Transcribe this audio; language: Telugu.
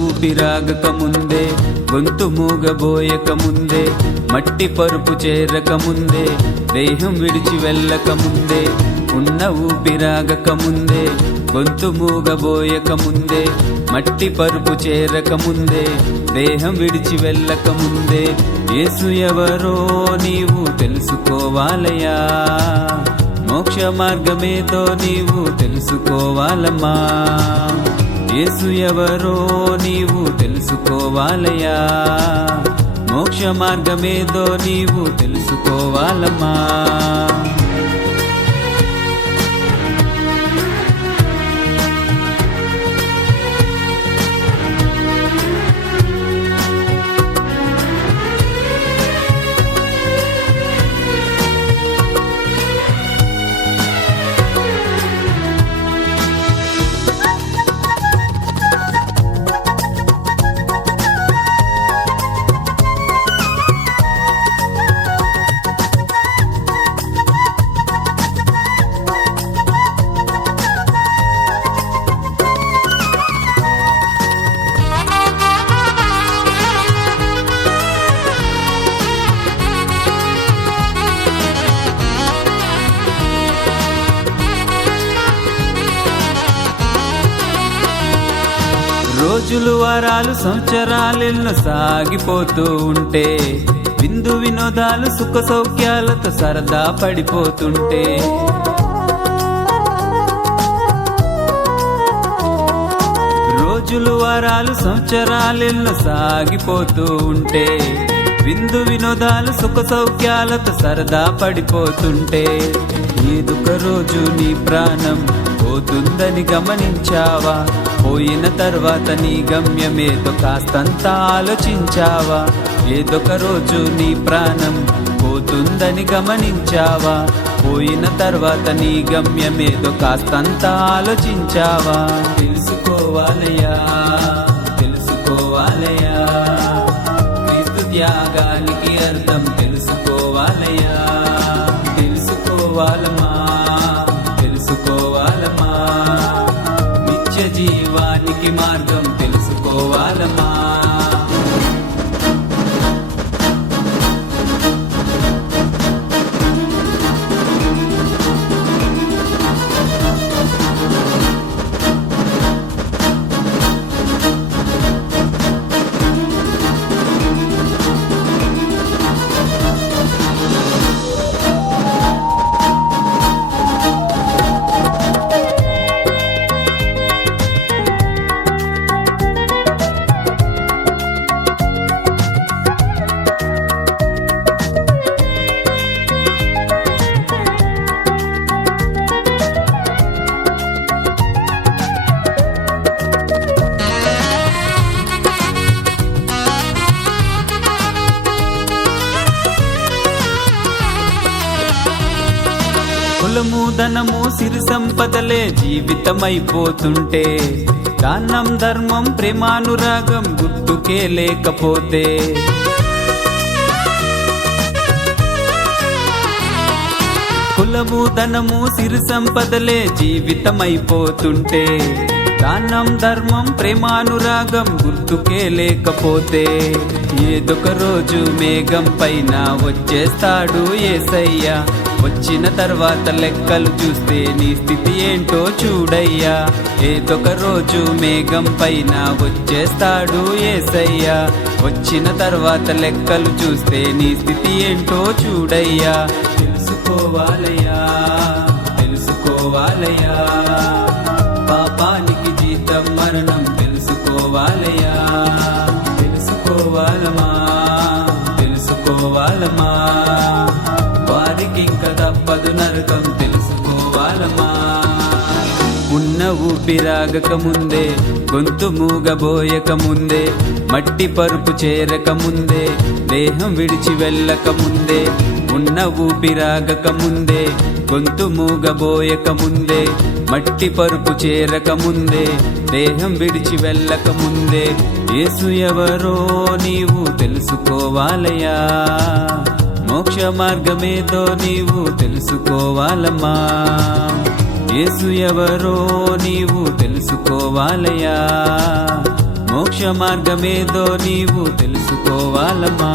ఊపిరాగక ముందే, గొంతు మూగబోయక ముందే, మట్టి పరుపు చేరక ముందే, దేహం విడిచి వెళ్ళక ముందే, ఉన్న ఊపిరాగక ముందే, గొంతు మూగబోయక ముందే, మట్టి పరుపు చేరక ముందే, దేహం విడిచి వెళ్ళక ముందే, యేసు ఎవరో నీవు తెలుసుకోవాలయ్యా, మోక్ష మార్గమేదో నీవు తెలుసుకోవాలమ్మా. యేసు ఎవరో నీవు తెలుసుకోవాలయ్యా, మోక్ష మార్గమేదో నీవు తెలుసుకోవాలమ్మా. రోజులు వారాలు సంవత్సరాలెన్నో సాగిపోతూ ఉంటే, విందు వినోదాలు సుఖ సౌఖ్యాలతో సరదా పడిపోతుంటే, రోజులు వారాలు సంవత్సరాలెన్నో సాగిపోతూ ఉంటే, విందు వినోదాలు సుఖ సౌఖ్యాలతో సరదా పడిపోతుంటే, ఏదొక రోజు నీ ప్రాణం పోతుందని గమనించావా? పోయిన తర్వాత నీ గమ్యమేదో కాస్తంత ఆలోచించావా? ఏదొక రోజు నీ ప్రాణం పోతుందని గమనించావా? పోయిన తర్వాత నీ గమ్యమేదో కాస్తంత ఆలోచించావా? తెలుసుకోవాలయ్యా, తెలుసుకోవాలయ్యా, క్రీస్తు త్యాగానికి అర్థం తెలుసుకోవాలయ్యా, తెలుసుకోవాలమ్మా, తెలుసుకోవాలమ్మా, నిత్య జీవానికి మార్గం తెలుసుకోవాలమ్మా. కులము ధనము సిరి సంపదలే జీవితమైపోతుంటే, దానం ధర్మం ప్రేమానురాగం గుర్తుకే లేకపోతే, కులము ధనము సిరి సంపదలే జీవితమైపోతుంటే, దానం ధర్మం ప్రేమానురాగం గుర్తుకే లేకపోతే, ఏదొక రోజు మేఘం పైన వచ్చేస్తాడు యేసయ్యా, వచ్చిన తర్వాత లెక్కలు చూస్తే నీ స్థితి ఏంటో చూడయ్యా. ఏదొక రోజు మేఘం పైన వచ్చేస్తాడు యేసయ్యా, వచ్చిన తర్వాత లెక్కలు చూస్తే నీ స్థితి ఏంటో చూడయ్యా. తెలుసుకోవాలయ్యా, తెలుసుకోవాలయ్యా, పాపానికి జీతం మరణం తెలుసుకోవాలయ్యా, తెలుసుకోవాలమా, తెలుసుకోవాలమా, వారికి ఇంక తప్పదు నరకం తెలుసుకోవాలమా. ఉన్న ఊపిరాగక ముందే, గొంతు మూగబోయక ముందే, మట్టి పరుపు చేరక ముందే, దేహం విడిచి వెళ్ళక ముందే, ఉన్న ఊపిరాగక ముందే, గొంతు మూగబోయక ముందే, మట్టి పరుపు చేరక ముందే, దేహం విడిచి వెళ్ళక ముందే, యేసు ఎవరో నీవు తెలుసుకోవాలయ్యా, మోక్ష మార్గమేదో నీవు తెలుసుకోవాలమ్మా. యేసు ఎవరో నీవు తెలుసుకోవాలయ్యా, మోక్ష మార్గమేదో నీవు తెలుసుకోవాలమ్మా.